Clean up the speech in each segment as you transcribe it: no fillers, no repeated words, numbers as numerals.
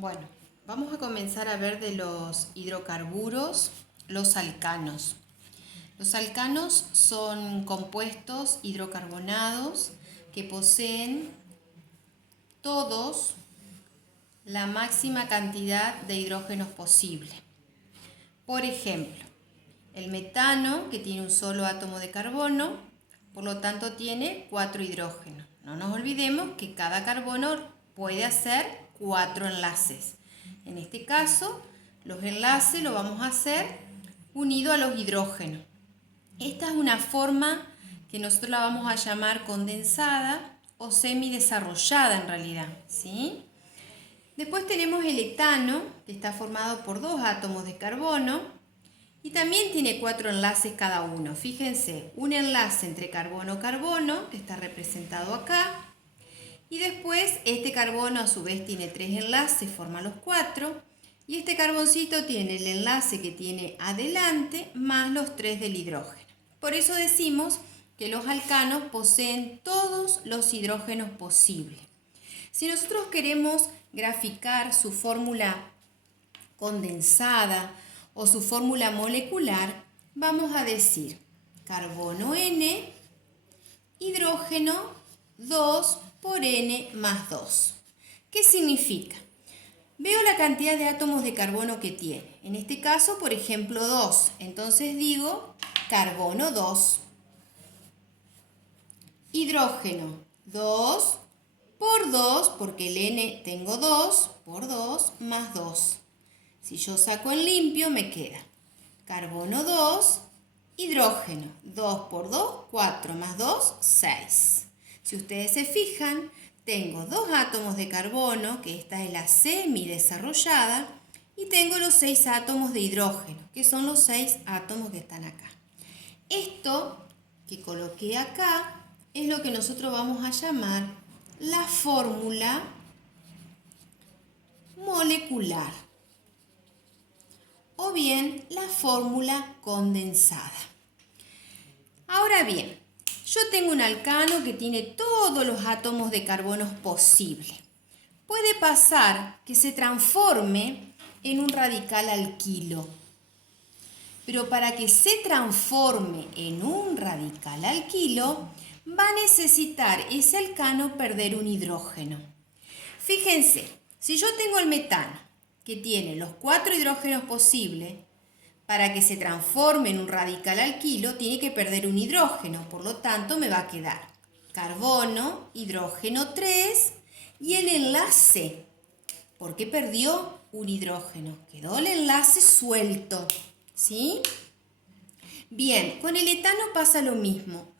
Bueno, vamos a comenzar a ver de los hidrocarburos, los alcanos. Los alcanos son compuestos hidrocarbonados que poseen todos la máxima cantidad de hidrógenos posible. Por ejemplo, el metano, que tiene un solo átomo de carbono, por lo tanto tiene 4 hidrógenos. No nos olvidemos que cada carbono puede hacer 4 enlaces. En este caso, los enlaces los vamos a hacer unidos a los hidrógenos. Esta es una forma que nosotros la vamos a llamar condensada o semidesarrollada en realidad, ¿sí? Después tenemos el etano, que está formado por 2 átomos de carbono y también tiene 4 enlaces cada uno. Fíjense, un enlace entre carbono-carbono, que está representado acá, y después este carbono a su vez tiene 3 enlaces, forma los 4, y este carboncito tiene el enlace que tiene adelante más los 3 del hidrógeno. Por eso decimos que los alcanos poseen todos los hidrógenos posibles. Si nosotros queremos graficar su fórmula condensada o su fórmula molecular, vamos a decir carbono N, hidrógeno 2 por N más 2. ¿Qué significa? Veo la cantidad de átomos de carbono que tiene. En este caso, por ejemplo, 2. Entonces digo carbono 2. Hidrógeno 2 por 2, porque el N tengo 2, por 2 más 2. Si yo saco en limpio me queda carbono 2, hidrógeno 2 por 2, 4 más 2, 6. Si ustedes se fijan, tengo 2 átomos de carbono, que esta es la semidesarrollada, y tengo los 6 átomos de hidrógeno, que son los 6 átomos que están acá. Esto que coloqué acá es lo que nosotros vamos a llamar la fórmula molecular o bien la fórmula condensada. Ahora bien, yo tengo un alcano que tiene todos los átomos de carbono posibles. Puede pasar que se transforme en un radical alquilo. Pero para que se transforme en un radical alquilo, va a necesitar ese alcano perder un hidrógeno. Fíjense, si yo tengo el metano, que tiene los 4 hidrógenos posibles, para que se transforme en un radical alquilo, tiene que perder un hidrógeno. Por lo tanto, me va a quedar carbono, hidrógeno 3 y el enlace. ¿Por qué perdió un hidrógeno? Quedó el enlace suelto, ¿sí? Bien, con el etano pasa lo mismo.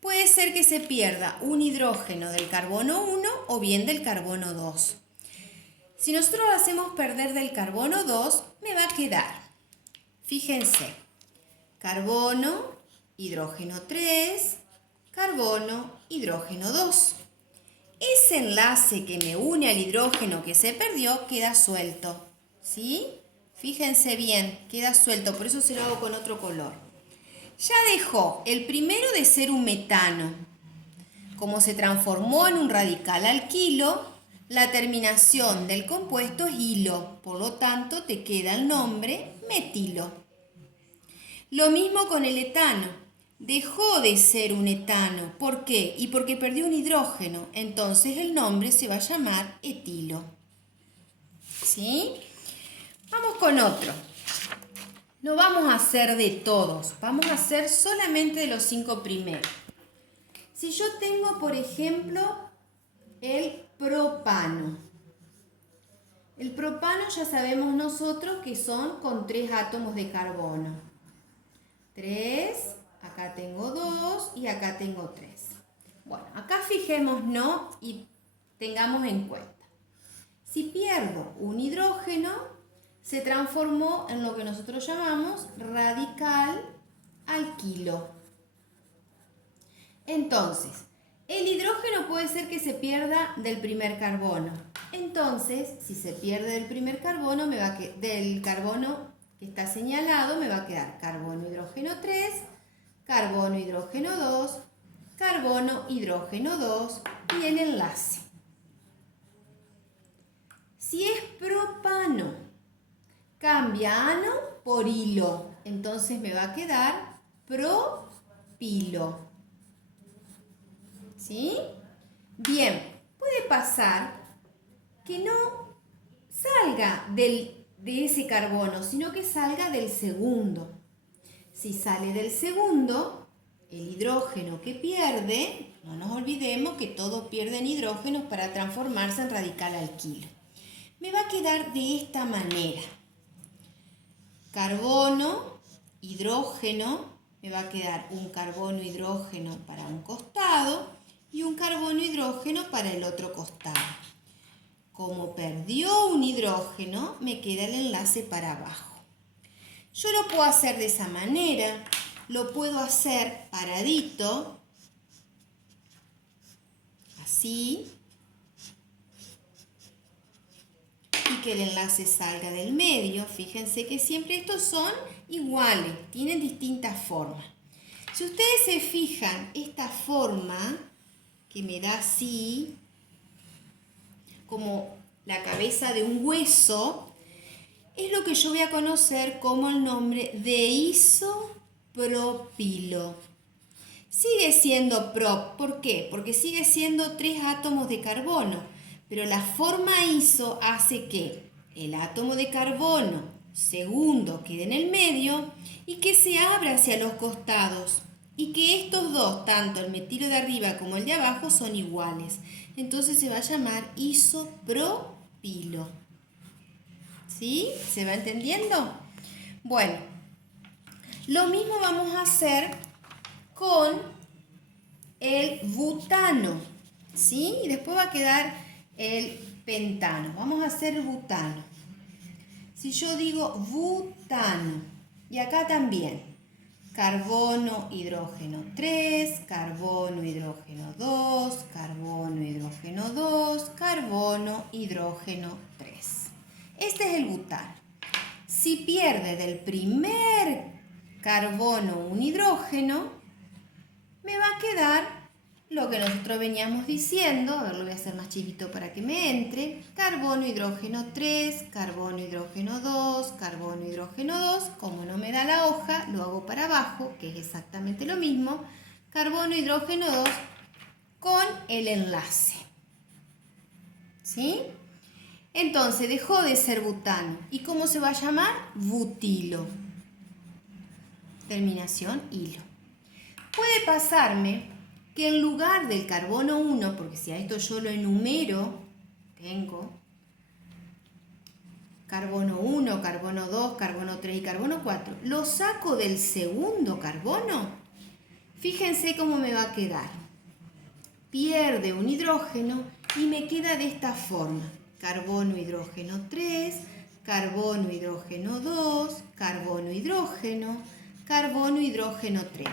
Puede ser que se pierda un hidrógeno del carbono 1 o bien del carbono 2. Si nosotros lo hacemos perder del carbono 2, me va a quedar, fíjense, carbono, hidrógeno 3, carbono, hidrógeno 2. Ese enlace que me une al hidrógeno que se perdió queda suelto, ¿sí? Fíjense bien, queda suelto, por eso se lo hago con otro color. Ya dejó el primero de ser un metano. Como se transformó en un radical alquilo, la terminación del compuesto es hilo, por lo tanto te queda el nombre metilo. Lo mismo con el etano. Dejó de ser un etano. ¿Por qué? Y porque perdió un hidrógeno. Entonces el nombre se va a llamar etilo. ¿Sí? Vamos con otro. No vamos a hacer de todos. Vamos a hacer solamente de los 5 primeros. Si yo tengo, por ejemplo, el propano. El propano ya sabemos nosotros que son con 3 átomos de carbono. 3, acá tengo 2 y acá tengo 3. Bueno, acá fijémonos y tengamos en cuenta. Si pierdo un hidrógeno, se transformó en lo que nosotros llamamos radical alquilo. Entonces, el hidrógeno puede ser que se pierda del primer carbono. Entonces, si se pierde del primer carbono, del carbono que está señalado, me va a quedar carbono, hidrógeno 3, carbono, hidrógeno 2, carbono, hidrógeno 2 y el enlace. Si es propano, piano por hilo. Entonces me va a quedar propilo. ¿Sí? Bien, puede pasar que no salga de ese carbono, sino que salga del segundo. Si sale del segundo, el hidrógeno que pierde, no nos olvidemos que todos pierden hidrógenos para transformarse en radical alquilo. Me va a quedar de esta manera. Carbono, hidrógeno, me va a quedar un carbono hidrógeno para un costado y un carbono hidrógeno para el otro costado. Como perdió un hidrógeno, me queda el enlace para abajo. Yo lo puedo hacer de esa manera, lo puedo hacer paradito, así, y que el enlace salga del medio. Fíjense que siempre estos son iguales, tienen distintas formas. Si ustedes se fijan, esta forma que me da así, como la cabeza de un hueso, es lo que yo voy a conocer como el nombre de isopropilo. Sigue siendo prop, ¿por qué? Porque sigue siendo 3 átomos de carbono, pero la forma iso hace que el átomo de carbono segundo quede en el medio y que se abra hacia los costados y que estos dos, tanto el metilo de arriba como el de abajo, son iguales. Entonces se va a llamar isopropilo. ¿Sí? ¿Se va entendiendo? Bueno, lo mismo vamos a hacer con el butano, ¿sí? Y después va a quedar el pentano. Vamos a hacer el butano. Si yo digo butano, y acá también, carbono, hidrógeno 3, carbono, hidrógeno 2, carbono, hidrógeno 2, carbono, hidrógeno 3. Este es el butano. Si pierde del primer carbono un hidrógeno, me va a quedar lo que nosotros veníamos diciendo. A ver, lo voy a hacer más chiquito para que me entre. Carbono, hidrógeno 3, carbono, hidrógeno 2, carbono, hidrógeno 2. Como no me da la hoja, lo hago para abajo, que es exactamente lo mismo. Carbono, hidrógeno 2 con el enlace. ¿Sí? Entonces dejó de ser butano. ¿Y cómo se va a llamar? Butilo. Terminación hilo. Puede pasarme que en lugar del carbono 1, porque si a esto yo lo enumero, tengo carbono 1, carbono 2, carbono 3 y carbono 4, lo saco del segundo carbono, fíjense cómo me va a quedar. Pierde un hidrógeno y me queda de esta forma. Carbono, hidrógeno 3, carbono, hidrógeno 2, carbono, hidrógeno, carbono, hidrógeno 3.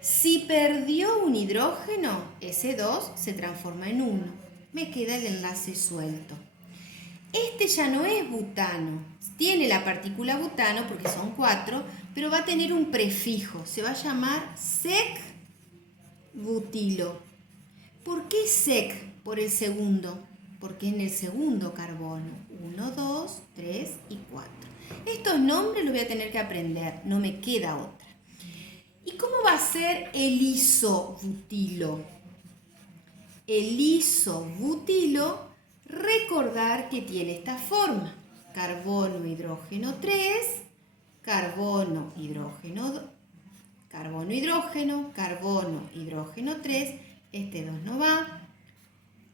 Si perdió un hidrógeno, ese 2 se transforma en 1. Me queda el enlace suelto. Este ya no es butano. Tiene la partícula butano porque son 4, pero va a tener un prefijo. Se va a llamar sec-butilo. ¿Por qué sec? Por el segundo. Porque es en el segundo carbono. 1, 2, 3 y 4. Estos nombres los voy a tener que aprender. No me queda otra. ¿Y cómo va a ser el isobutilo? El isobutilo, recordar que tiene esta forma. Carbono, hidrógeno 3, carbono, hidrógeno 2, carbono, hidrógeno, carbono, hidrógeno 3. Este 2 no va.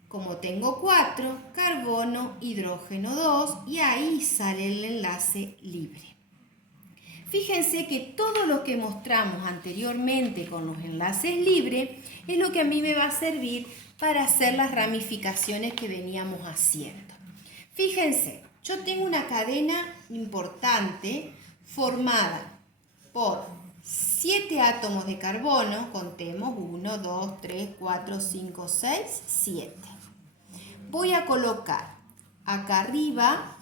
Como tengo 4, carbono, hidrógeno 2 y ahí sale el enlace libre. Fíjense que todo lo que mostramos anteriormente con los enlaces libres es lo que a mí me va a servir para hacer las ramificaciones que veníamos haciendo. Fíjense, yo tengo una cadena importante formada por 7 átomos de carbono, contemos 1, 2, 3, 4, 5, 6, 7. Voy a colocar acá arriba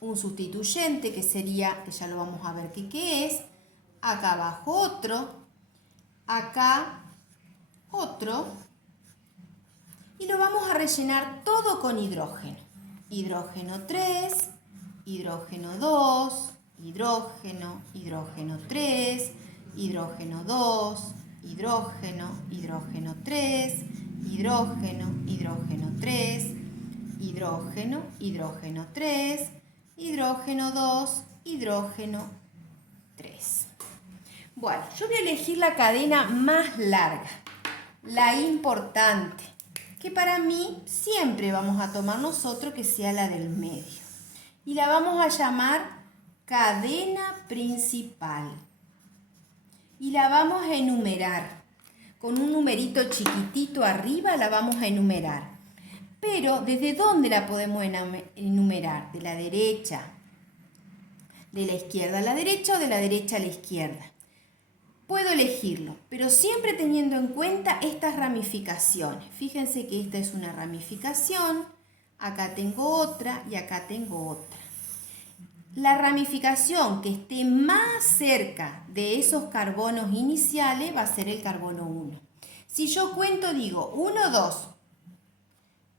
un sustituyente que sería, que ya lo vamos a ver qué es, acá abajo otro, acá otro, y lo vamos a rellenar todo con hidrógeno. Hidrógeno 3, hidrógeno 2, hidrógeno, hidrógeno 3, hidrógeno 2, hidrógeno, hidrógeno 3, hidrógeno, hidrógeno 3, hidrógeno, hidrógeno 3, hidrógeno 2, hidrógeno 3. Bueno, yo voy a elegir la cadena más larga, la importante, que para mí siempre vamos a tomar nosotros que sea la del medio. Y la vamos a llamar cadena principal. Y la vamos a enumerar. Con un numerito chiquitito arriba la vamos a enumerar. Pero, ¿desde dónde la podemos enumerar? ¿De la derecha? ¿De la izquierda a la derecha o de la derecha a la izquierda? Puedo elegirlo, pero siempre teniendo en cuenta estas ramificaciones. Fíjense que esta es una ramificación, acá tengo otra y acá tengo otra. La ramificación que esté más cerca de esos carbonos iniciales va a ser el carbono 1. Si yo cuento, digo 1, 2.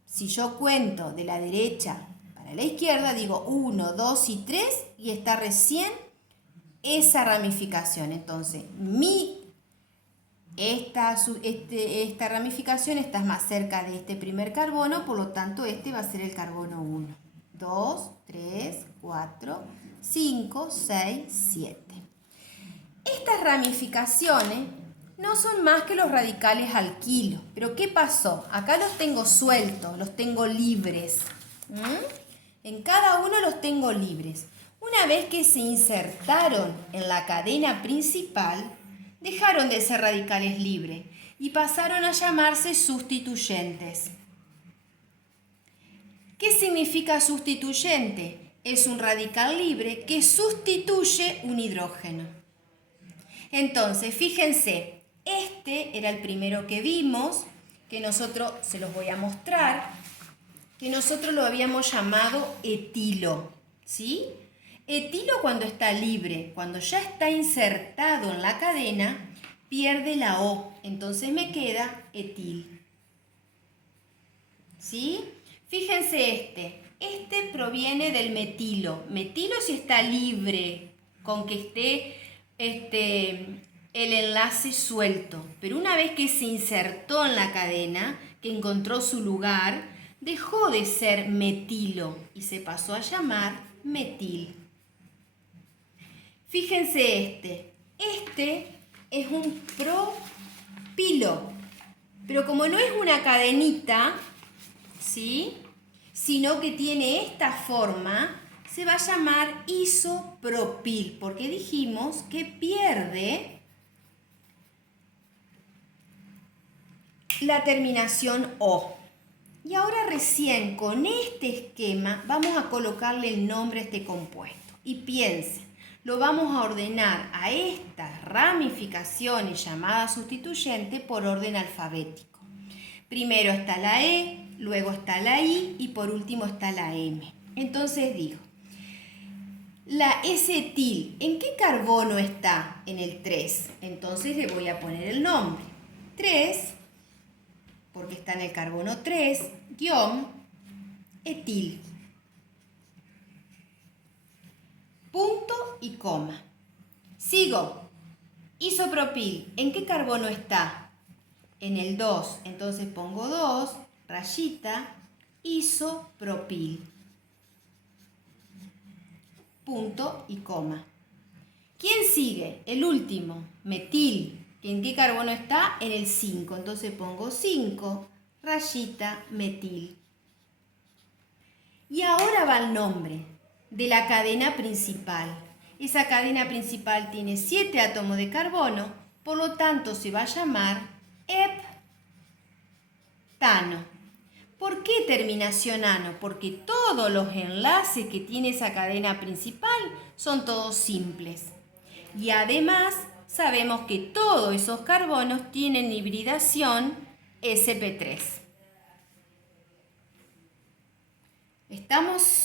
Si yo cuento de la derecha para la izquierda, digo 1, 2 y 3 y está recién esa ramificación. Entonces, esta ramificación está más cerca de este primer carbono, por lo tanto, este va a ser el carbono 1. 2, 3, 4, 5, 6, 7. Estas ramificaciones no son más que los radicales alquilo. Pero ¿qué pasó? Acá los tengo sueltos, los tengo libres. En cada uno los tengo libres. Una vez que se insertaron en la cadena principal, dejaron de ser radicales libres y pasaron a llamarse sustituyentes. ¿Qué significa sustituyente? Es un radical libre que sustituye un hidrógeno. Entonces, fíjense, este era el primero que vimos, que nosotros, se los voy a mostrar, que nosotros lo habíamos llamado etilo, ¿sí? Etilo cuando está libre, cuando ya está insertado en la cadena, pierde la O, entonces me queda etil. ¿Sí? Fíjense este proviene del metilo. Metilo si está libre, con que esté el enlace suelto. Pero una vez que se insertó en la cadena, que encontró su lugar, dejó de ser metilo y se pasó a llamar metil. Fíjense este es un propilo, pero como no es una cadenita, ¿sí?, sino que tiene esta forma, se va a llamar isopropil, porque dijimos que pierde la terminación O. Y ahora recién con este esquema vamos a colocarle el nombre a este compuesto. Y piensen, lo vamos a ordenar a estas ramificaciones llamadas sustituyentes por orden alfabético. Primero está la E, luego está la I y por último está la M. Entonces digo, la S-etil, ¿en qué carbono está? En el 3. Entonces le voy a poner el nombre. 3, porque está en el carbono 3, guión, etil. Punto y coma. Sigo. Isopropil, ¿en qué carbono está? En el 2. Entonces pongo 2, rayita, isopropil. Punto y coma. ¿Quién sigue? El último, metil. ¿En qué carbono está? En el 5. Entonces pongo 5, rayita, metil. Y ahora va el nombre de la cadena principal. Esa cadena principal tiene 7 átomos de carbono, por lo tanto se va a llamar heptano. ¿Por qué terminación ano? Porque todos los enlaces que tiene esa cadena principal son todos simples. Y además sabemos que todos esos carbonos tienen hibridación sp3. ¿Estamos?